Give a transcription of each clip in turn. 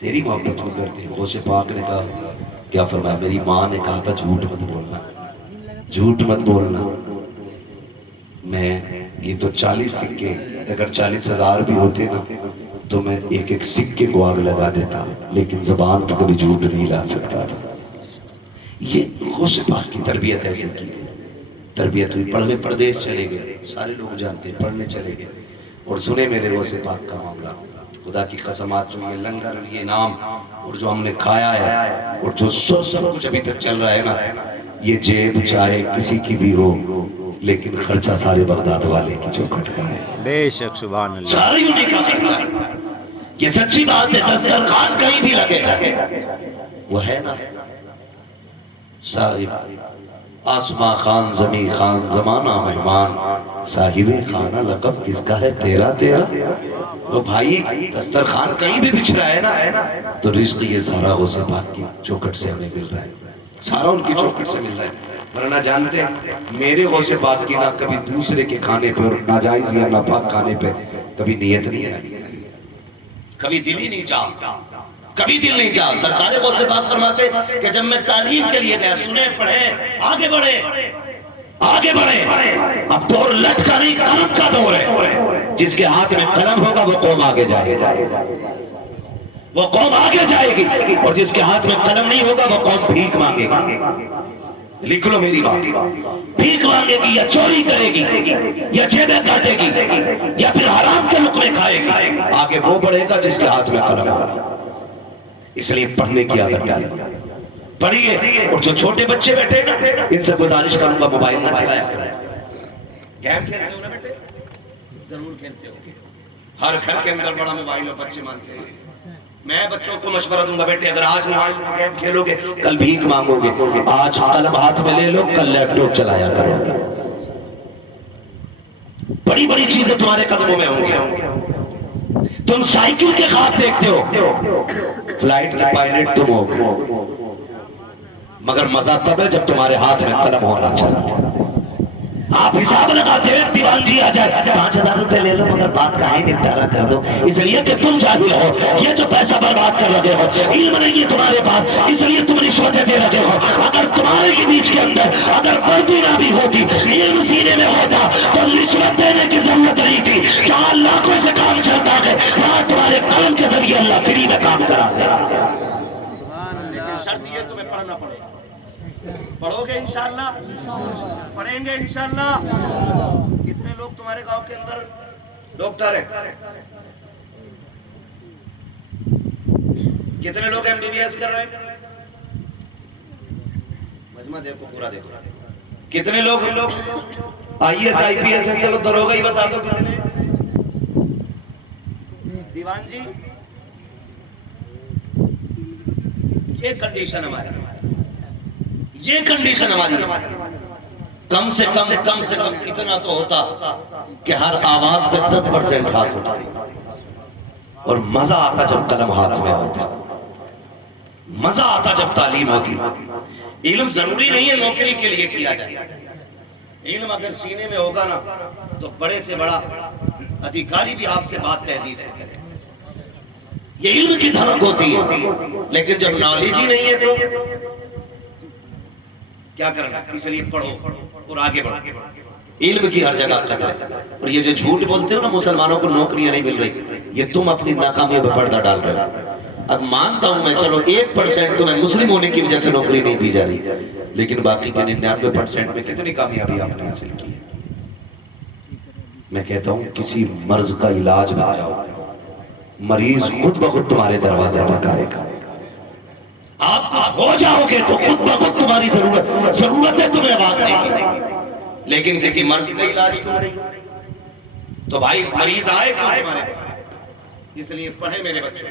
تیری محبت کو کرتے ہیں۔ غوث پاک نے کہا کیا فرمایا؟ میری ماں نے کہا تھا جھوٹ مت بولنا، جھوٹ مت بولنا۔ میں یہ تو 40 سکے، اگر 40,000 بھی ہوتے نا تو میں ایک ایک سکے کو آگ لگا دیتا، لیکن زبان پہ کبھی جھوٹ نہیں لا سکتا تھا۔ یہ غوث پاک کی تربیت ایسے کی ہے۔ تربیت ہوئی، پڑھنے پردیش چلے گئے، سارے لوگ جانتے ہیں، پڑھنے چلے گئے۔ اور سنے میرے غوث پاک کا معاملہ، خدا کی قسمات، جو یہ لنگر، یہ نام اور جو ہم نے کھایا ہے اور جو سب کچھ ابھی تک چل رہا ہے نا، یہ جیب چاہے کسی کی بھی ہو لیکن خرچہ سارے بغداد والے کی چوکھٹ کا ہے، بے شک، سبحان اللہ۔ سارے انہیں کا خرچہ ہے۔ یہ سچی بات ہے، دسترخوان کہیں بھی لگے وہ ہے نا صاحب آسماں خان زمیں خان زمانہ مہمان، صاحب خانہ لقب کس کا ہے؟ تیرا تیرا۔ وہ بھائی دسترخوان کہیں بھی بچھ رہا ہے نا تو رزق یہ سارا غوث پاک کی چوکھٹ سے ہمیں مل رہا ہے، سارا ان کی چوکھٹ سے مل رہا ہے۔ ورنہ جانتے ہیں میرے غوث پاک کی نہ کبھی دوسرے کے کھانے پہ اور ناجائز یا ناپاک کھانے پہ کبھی نیت نہیں ہے، کبھی دل ہی نہیں چاہتا، کبھی دل نہیں چاہتا۔ سرکار غوث پاک فرماتے کہ جب میں تعلیم کے لیے گیا، سنے پڑھے، آگے بڑھے آگے بڑھے، اب دور لٹ کا نہیں قلم کا دور ہے۔ جس کے ہاتھ میں قلم ہوگا وہ قوم آگے جائے گی، وہ قوم آگے جائے گی، اور جس کے ہاتھ میں قلم نہیں ہوگا وہ قوم بھیک مانگے گی۔ لکھ لو میری بات، بھیک مانگے گی یا چوری کرے گی یا جیبیں کاٹے گی یا پھر حرام کے لقمے کھائے گی، آگے وہ بڑھے گا جس کے ہاتھ میں قلم ہوگا۔ اس لیے پڑھنے کی عادت ڈالیں، پڑھیے۔ اور جو چھوٹے بچے بیٹھے نا ان سے گزارش کروں گا موبائل نہ چلایا کریں۔ گیم کھیلتے ہو نا بیٹے؟ ضرور کھیلتے ہو، ہر گھر کے اندر بڑا موبائل ہو، بچے مانتے ہیں۔ میں بچوں کو مشورہ دوں گا بیٹے اگر آج موبائل میں گیم کھیلو گے کل بھیک مانگو گے، آج قلم ہاتھ میں لے لو کل لیپ ٹاپ چلایا کرو گے، بڑی بڑی چیزیں تمہارے قدموں میں ہوں گی۔ تم سائیکل کے خواب دیکھتے ہو، فلائٹ کے پائلٹ تم ہو، مگر مزہ تب ہے جب تمہارے ہاتھ میں قلم ہونا چاہیے۔ آپ حساب لگاتے ہیں دیوان جی آ جائے 5,000 روپے لے لو مگر بات کا ہی نپٹارا کر دو، اس لیے کہ تم جاہل ہو، یہ جو پیسہ برباد کر رہے ہو، علم نہیں ہے تمہارے پاس، اس لیے تم رشوتیں دے رہے ہو۔ اگر تمہارے کے بیچ کے اندر اگر وردی نہ بھی ہوتی، علم سینے میں ہوتا تو رشوت دینے کی ضرورت نہیں تھی۔ جہاں اللہ کو سے کام چلتا ہے وہاں تمہارے قلم کے ذریعے اللہ فری میں کام کراتے ہیں، لیکن شرط یہ تمہیں پڑھنا پڑے گا۔ پڑھو گے انشاءاللہ؟ پڑھیں گے انشاءاللہ؟ کتنے لوگ تمہارے گاؤں کے اندر ڈاکٹر ہیں؟ کتنے لوگ MBBS کر رہے ہیں؟ مجمع دیکھو، پورا دیکھو۔ کتنے لوگ IAS IPS ہیں؟ چلو دروغہ ہی بتا دو کتنے؟ دیوان جی یہ کنڈیشن ہماری، یہ کنڈیشن ہماری، کم سے کم اتنا تو ہوتا کہ ہر آواز پہ 10% ہاتھ ہوتا، اور مزہ آتا جب قلم ہاتھ میں ہوتا، مزہ آتا جب تعلیم ہوتی۔ علم ضروری نہیں ہے نوکری کے لیے کیا جائے، علم اگر سینے میں ہوگا نا تو بڑے سے بڑا ادھیکاری بھی آپ سے بات تہذیب سے کرے، یہ علم کی دھمک ہوتی ہے۔ لیکن جب نالج ہی نہیں ہے تو کیا کرنا؟ اس لیے پڑھو اور آگے بڑھو، علم کی ہر جگہ قدر ہے۔ اور یہ جو جھوٹ بولتے ہو نا مسلمانوں کو نوکریاں نہیں مل رہی، یہ تم اپنی ناکامیوں پہ پردہ ڈال رہے ہو۔ اب مانتا ہوں میں، چلو 1% تمہیں مسلم ہونے کی وجہ سے نوکری نہیں دی جا رہی، لیکن باقی کے 99% میں کتنی کامیابی آپ نے حاصل کی ہے۔ میں کہتا ہوں کسی مرض کا علاج بن جاؤ، مریض خود بخود تمہارے دروازے تک آئے گا۔ آپ کچھ ہو جاؤ گے تو خود بخود تمہاری ضرورت ہے تمہیں آواز نہیں، لیکن کسی مرض کا علاج تو نہیں، تو بھائی مریض آئے کیوں تمہارے پاس؟ اس لیے پڑھیں میرے بچوں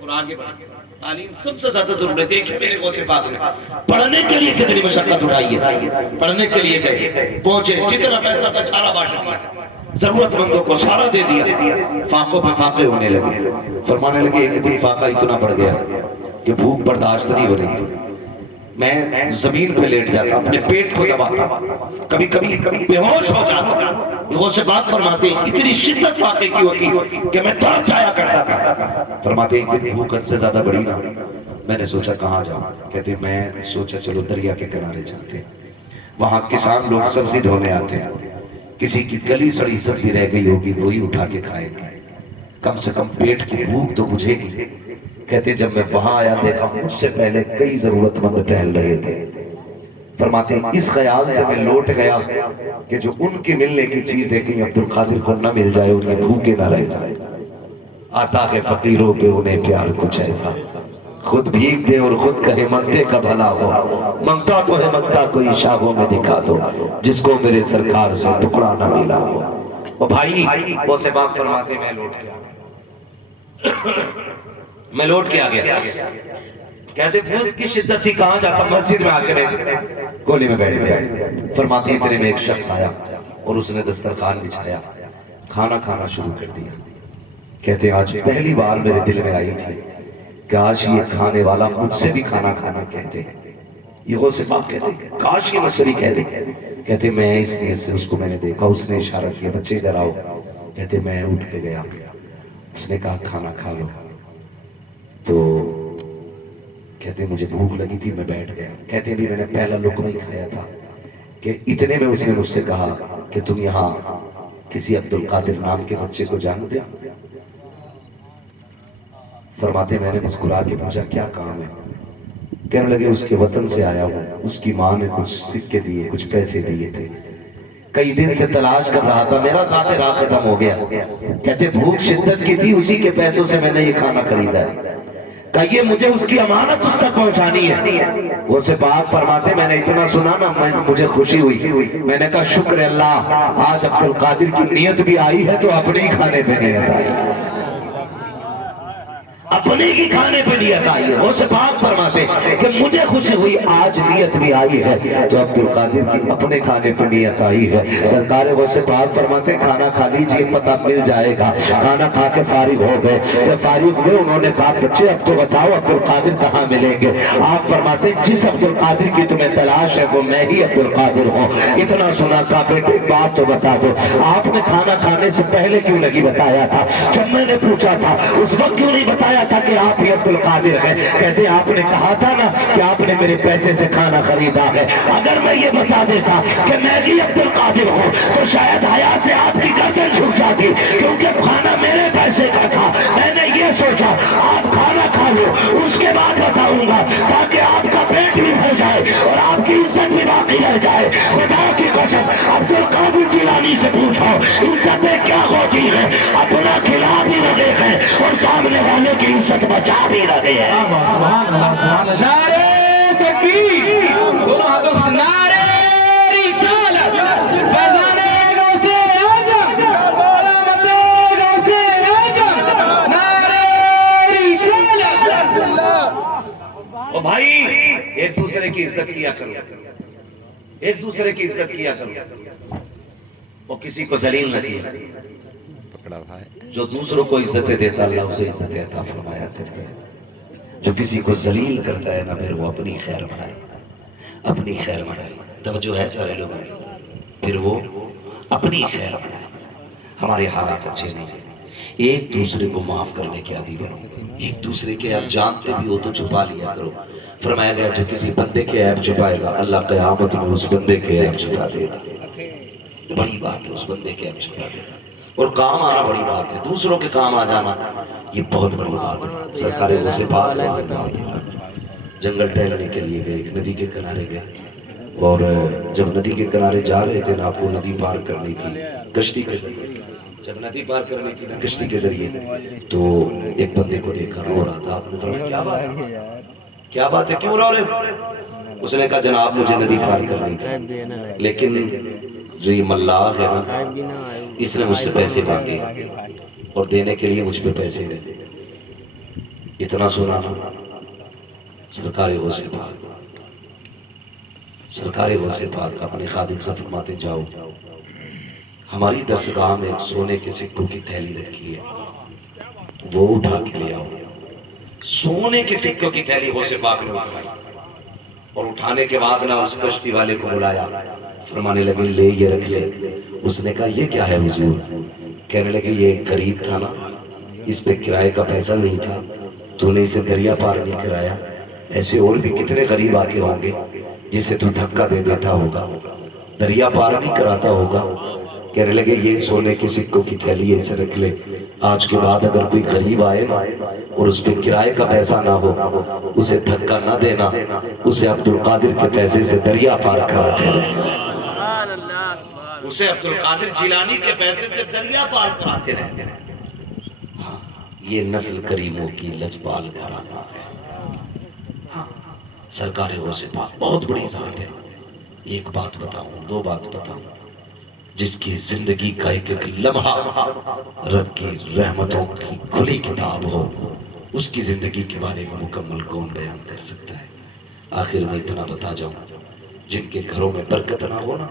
اور آگے بڑھیں۔ تعلیم سب سے زیادہ ضرورت ہے۔ دیکھیں میرے غوث پاک نے پڑھنے کے لیے کتنی مشقت اٹھائی ہے، پڑھنے کے لیے گئے، پہنچے، کتنا پیسہ کا سارا بانٹ دیا، ضرورت مندوں کو سارا دے دیا، فاقوں پہ فاقے ہونے لگے، فرمانے لگے ایک دن فاقہ اتنا بڑھ گیا کہ بھوک برداشت نہیں ہو رہی تھی، میں زمین پہ لیٹ جاتا، اپنے پیٹ کو دباتا، کبھی کبھی بے ہوش ہو جاتا۔ غوث پاک فرماتے ہیں اتنی شدت واقع کی ہوتی کہ میں تڑپ جایا کرتا تھا۔ فرماتے ہیں ایک دن بھوک حد سے زیادہ بڑی نہ، میں نے سوچا کہاں جاؤں، کہتے میں سوچا چلو دریا کے کنارے چلتے ہیں، وہاں کسان لوگ سبزی دھونے آتے ہیں، کسی کی گلی سڑی سبزی رہ گئی ہوگی وہی اٹھا کے کھائے گا، کم سے کم پیٹ کی بھوک تو بجھے گی۔ کہتے جب میں وہاں آیا دیکھا مجھ سے پہلے کئی ضرورت مند ٹہل رہے تھے۔ فرماتے ہیں اس خیال سے میں لوٹ گیا کہ جو ان کی ملنے کی چیز ہے کہیں عبدالقادر کو نہ مل جائے، انہیں بھوکے نہ رہ جائے۔ آتا ہے فقیروں پہ انہیں پیار کچھ ایسا، خود بھیگ دے اور خود کہے منگتے کا بھلا ہو، منگتا تو ہے منگتا کوئی شاہوں میں دکھا دو، جس کو میرے سرکار سے ٹکڑا نہ ملا ہو۔ اور بھائی وہ سے بات فرماتے میں لوٹ گیا، میں لوٹ کے آ گیا۔ کہتے بھوک کی شدت تھی کہاں جاتا، مسجد میں آ کے میں گولی میں بیٹھ گیا۔ فرماتے ہیں اتنے میں ایک شخص آیا اور اس نے دسترخوان بچھایا، کھانا کھانا شروع کر دیا۔ کہتے آج پہلی بار میرے دل میں آئی تھی کاش یہ کھانے والا مجھ سے بھی کھانا کھانا کہتے۔ یہ غوث پاک کہتے کاش یہ مشتری کہتے۔ کہتے میں اس نیت سے اس کو میں نے دیکھا، اس نے اشارہ کیا بچے ادھر آؤ۔ کہتے میں اٹھ کے گیا، اس نے کہا کھانا کھا لو، تو کہتے مجھے بھوک لگی تھی میں بیٹھ گیا۔ کہتے بھی میں نے پہلا لقمہ ہی کھایا تھا کہ اتنے میں اس نے مجھ سے کہا کہ تم یہاں کسی عبدالقادر نام کے بچے کو جانتے؟ فرماتے میں نے مسکرا کے پوچھا کیا کام ہے؟ کہنے لگے اس کے وطن سے آیا ہوں، اس کی ماں نے کچھ سکے دیے، کچھ پیسے دیے تھے، کئی دن سے تلاش کر رہا تھا، میرا ذات راہ ختم ہو گیا۔ کہتے بھوک شدت کی تھی، اسی کے پیسوں سے میں نے یہ کھانا خریدا ہے، کہیے مجھے اس کی امانت اس تک پہنچانی ہے۔ وہ سے پاک فرماتے میں نے اتنا سنا نا مجھے خوشی ہوئی، میں نے کہا شکر اللہ آج عبدالقادر کی نیت بھی آئی ہے تو اپنے ہی کھانے پہ نیت آئی ہے، اپنے کی کھانے پہ نیت آئی ہے۔ وہ سے پاک فرماتے کہ مجھے خوشی ہوئی آج نیت بھی آئی ہے تو عبدالقادر کی اپنے کھانے پہ نیت آئی ہے۔ سرکار وہ سے پاک فرماتے کھانا کھا لیجئے پتہ مل جائے گا۔ کھانا کھا کے فارغ ہو گئے، جب فارغ ہوئے انہوں نے کہا بچے اب تو بتاؤ عبدالقادر کہاں ملیں گے؟ آپ فرماتے جس عبدالقادر کی تمہیں تلاش ہے وہ میں ہی عبدالقادر ہوں۔ اتنا سنا کہا بیٹے بات تو بتا دو، آپ نے کھانا کھانے سے پہلے کیوں نہیں بتایا تھا؟ جب میں نے پوچھا تھا اس وقت کیوں نہیں بتایا تھا کہ آپ ہی عبدالقادر ہیں؟ کہتے آپ نے کہا تھا نا کہ آپ نے میرے پیسے سے کھانا خریدا ہے، اگر میں یہ بتا دیتا کہ میں بھی عبدالقادر ہوں تو شاید حیا سے آپ کی گردن جھک جاتی، کیونکہ کھانا میرے پیسے کا تھا۔ میں نے یہ سوچا آپ کھانا کھا لو اس کے بعد بتاؤں گا تاکہ آپ کا پیٹ بھی بھر جائے اور آپ کی عزت بھی باقی رہ جائے۔ خدا کی قسم عبدالقادر جیلانی سے پوچھو عزتیں کیا ہوتی ہیں، اپنا کھلا بھی رہے ہیں اور سامنے والے کی عزت بچا بھی رہے ہیں۔ نعرہ تکبیر، دونوں ہاتھوں سے نعرہ رسالت، فیضان غوث اعظم، علامت غوث اعظم، نعرہ رسالت۔ او بھائی ایک دوسرے کی عزت کیا کرو، ایک دوسرے کی عزت کیا کرو، وہ کسی کو ذلیل نہ کیا۔ جو دوسروں کو عزتیں دیتا اللہ اسے عزت عطا فرمایا کرتا ہے، جو کسی کو ذلیل کرتا ہے نہ پھر وہ اپنی خیر بنائے، اپنی خیر بنائے۔ توجہ ہے سارے لوگ، پھر وہ اپنی خیر بنائے۔ ہمارے حالات اچھے نہیں ہیں، ایک دوسرے کو معاف کرنے کے عادی بنو، ایک دوسرے کے آپ جانتے بھی ہو تو چھپا لیا کرو۔ فرمایا گیا جو کسی بندے کے عیب چھپائے گا اللہ قیامت میں اس بندے کے عیب چھپا دے گا۔ بڑی بات ہے اس بندے کے عیب چھپا دے گا، اور کام آنا بڑی بات ہے، دوسروں کے کام آ جانا یہ بہت بڑی بات ہے۔ سرکار غوث پاک جنگل ٹہلنے کے لیے گئے، ایک ندی کے کنارے گئے، اور جب ندی کے کنارے جا رہے تھے نا آپ کو ندی پار کرنی تھی کشتی کے ذریعے، جب ندی پار کرنی تھی نا کشتی کے ذریعے تو ایک بندے کو دیکھا رو رہا تھا۔ آپ نے فرمایا کیا بات ہے، کیا بات ہے، کیوں رو رہے؟ اس نے کہا جناب مجھے ندی پار کرنی تھی لیکن جو یہ ملاح ہے نا اس نے مجھ سے پیسے مانگے اور دینے کے لیے مجھ پہ پیسے لے۔ اتنا سنا نا سرکار غوث پاک، سرکار غوث پاک اپنے خادم سے فرماتے جاؤ ہماری درسگاہ میں ایک سونے کے سکوں کی تھیلی رکھی ہے وہ اٹھا کے لے آؤ۔ سونے کے سکوں کی تھیلی غوث پاک نے اٹھائی، اور اٹھانے کے بعد نہ اس کشتی والے کو بلایا، فرمانے لگے لے یہ رکھ لے۔ اس نے کہا یہ کیا ہے حضور؟ کہنے لگے یہ ایک غریب تھا نا، اس پہ کرائے کا پیسہ نہیں تھا، تو نے اسے دریا پار نہیں کرایا، ایسے اور بھی کتنے غریب آتے ہوں گے جسے تو دھکا دے دیتا ہوگا، دریا پار نہیں کراتا ہوگا۔ کہنے لگے یہ سونے کے سکوں کی تھیلی اسے رکھ لے، آج کے بعد اگر کوئی غریب آئے نا اور اس پہ کرائے کا پیسہ نہ ہو، اسے دھکا نہ دینا، اسے عبدالقادر کے پیسے سے دریا پار کراتے رہے، اسے عبدالقادر جیلانی کے پیسے سے دریا پار کراتے رہے۔ ہاں، یہ نسل کریموں کی لجپال گھرانہ ہے۔ ہاں، سرکار غوث پاک بہت بڑی ذات ہے۔ ایک بات بتاؤں، دو بات بتاؤں، جس کی زندگی کا ایک ایک لمحہ رب کی رحمتوں کی کھلی کتاب ہو، اس کی زندگی کے بارے میں مکمل کون بیان کر سکتا ہے؟ آخر میں اتنا بتا جاؤں، جن کے گھروں میں برکت نہ ہو نا،